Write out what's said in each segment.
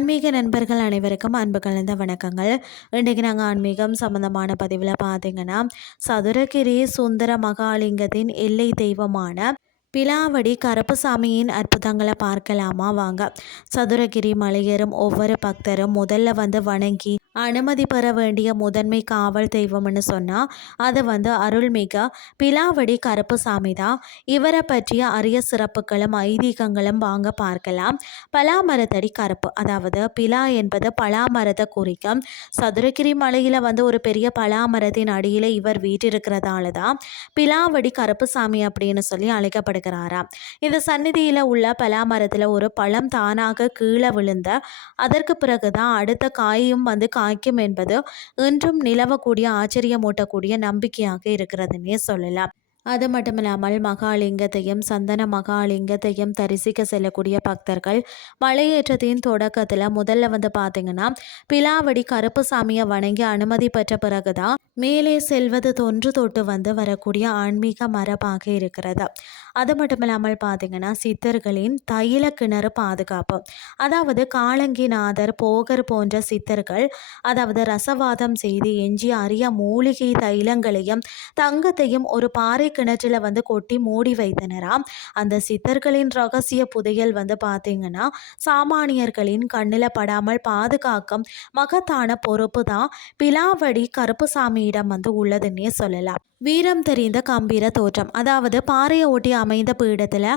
ஆன்மீக நண்பர்கள் அனைவருக்கும் அன்பு கலந்த வணக்கங்கள். இன்றைக்கு நாங்கள் ஆன்மீகம் சம்பந்தமான பதிவில் பார்த்தீங்கன்னா, சதுரகிரி சுந்தர மகாலிங்கத்தின் எல்லை தெய்வமான பிலாவடி கருப்பசாமியின் அற்புதங்களை பார்க்கலாமா வாங்க. சதுரகிரி மலையேறும் ஒவ்வொரு பக்தரும் முதல்ல வணங்கி அனுமதி பெற வேண்டிய முதன்மை காவல் தெய்வம்னு சொன்னால் அது அருள்மிக பிலாவடி கருப்பசாமி தான். இவரை பற்றிய அரிய சிறப்புகளும் ஐதீகங்களும் வாங்க பார்க்கலாம். பலாமரத்தடி கருப்பு, அதாவது பிலா என்பது பலாமரத்தை குறிக்கும். சதுரகிரி மலையில் ஒரு பெரிய பலாமரத்தின் அடியில் இவர் வீட்டிருக்கிறதால தான் பிலாவடி கருப்பசாமி அப்படின்னு சொல்லி அழைக்கப்படுகிறாராம். இந்த சந்நிதியில் உள்ள பலாமரத்தில் ஒரு பழம் தானாக கீழே விழுந்த அதற்கு பிறகுதான் அடுத்த காயும் காய்க்கும் என்பது இன்றும் நிலவக்கூடிய ஆச்சரியமூட்டக்கூடிய நம்பிக்கையாக இருக்கிறதுன்னே சொல்லலாம். அது மட்டுமில்லாமல் மகாலிங்கத்தையும் சந்தன மகாலிங்கத்தையும் தரிசிக்க செல்லக்கூடிய பக்தர்கள் மலையேற்றத்தின் தொடக்கத்தில் முதல்ல பார்த்தீங்கன்னா பிலாவடி கருப்புசாமியை வணங்கி அனுமதி பெற்ற பிறகுதான் மேலே செல்வது தொன்று தொட்டு வரக்கூடிய ஆன்மீக மரபாக இருக்கிறது. அது மட்டுமில்லாமல் பார்த்தீங்கன்னா சித்தர்களின் தைல கிணறு பாதுகாப்பு, அதாவது காலங்கிநாதர் போகர் போன்ற சித்தர்கள் ரசவாதம் செய்து எஞ்சிய அரிய மூலிகை தைலங்களையும் தங்கத்தையும் ஒரு பாறை கிணற்றில் கொட்டி மூடி வைத்தனராம். அந்த சித்தர்களின் ரகசிய புதையல் பார்த்தீங்கன்னா சாமானியர்களின் கண்ணில் படாமல் பாதுகாக்கும் மகத்தான பொறுப்பு தான் பிலாவடி கருப்புசாமியிடம் உள்ளதுன்னே சொல்லலாம். வீரம் தெரிந்த கம்பீர தோற்றம், அதாவது பாறையை ஒட்டி அமைந்த பீடத்தில்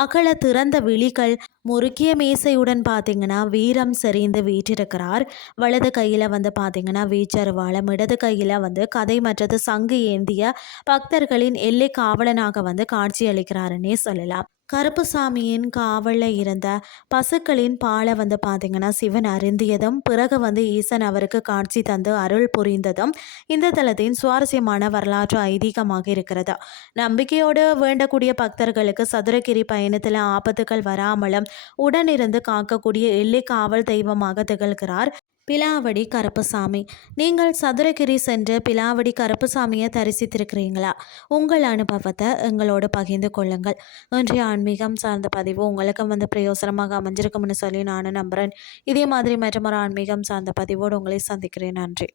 அகல திறந்த விழிகள், முறுக்கிய மேசையுடன் பார்த்தீங்கன்னா வீரம் செறிந்து வீற்றிருக்கிறார். வலது கையில் பார்த்தீங்கன்னா வீச்சருவாளம், இடது கையில் கதை மற்றது சங்கு ஏந்திய பக்தர்களின் எல்லை காவலனாக காட்சி அளிக்கிறாருன்னே சொல்லலாம். கருப்புசாமியின் காவலில் இருந்த பசுக்களின் பாலை பார்த்தீங்கன்னா சிவன் அருந்தியதும் பிறகு ஈசன் அவருக்கு காட்சி தந்து அருள் புரிந்ததும் இந்த தலத்தின் சுவாரஸ்யமான வரலாற்று ஐதீகமாக இருக்கிறது. நம்பிக்கையோடு வேண்டக்கூடிய பக்தர்களுக்கு சதுரகிரி பயணத்தில் ஆபத்துக்கள் வராமலும் உடனிருந்து காக்கக்கூடிய எல்லை காவல் தெய்வமாக திகழ்கிறார் பிலாவடி கருப்பசாமி. நீங்கள் சதுரகிரி சென்று பிலாவடி கருப்பசாமியை தரிசித்திருக்கிறீங்களா? உங்கள் அனுபவத்தை எங்களோடு பகிர்ந்து கொள்ளுங்கள். இன்றைய ஆன்மீகம் சார்ந்த பதிவு உங்களுக்கு பிரயோசனமாக அமைஞ்சிருக்கும்னு சொல்லி நான் நம்புகிறேன். இதே மாதிரி மற்றொரு ஆன்மீகம் சார்ந்த பதிவோடு உங்களை சந்திக்கிறேன். நன்றி.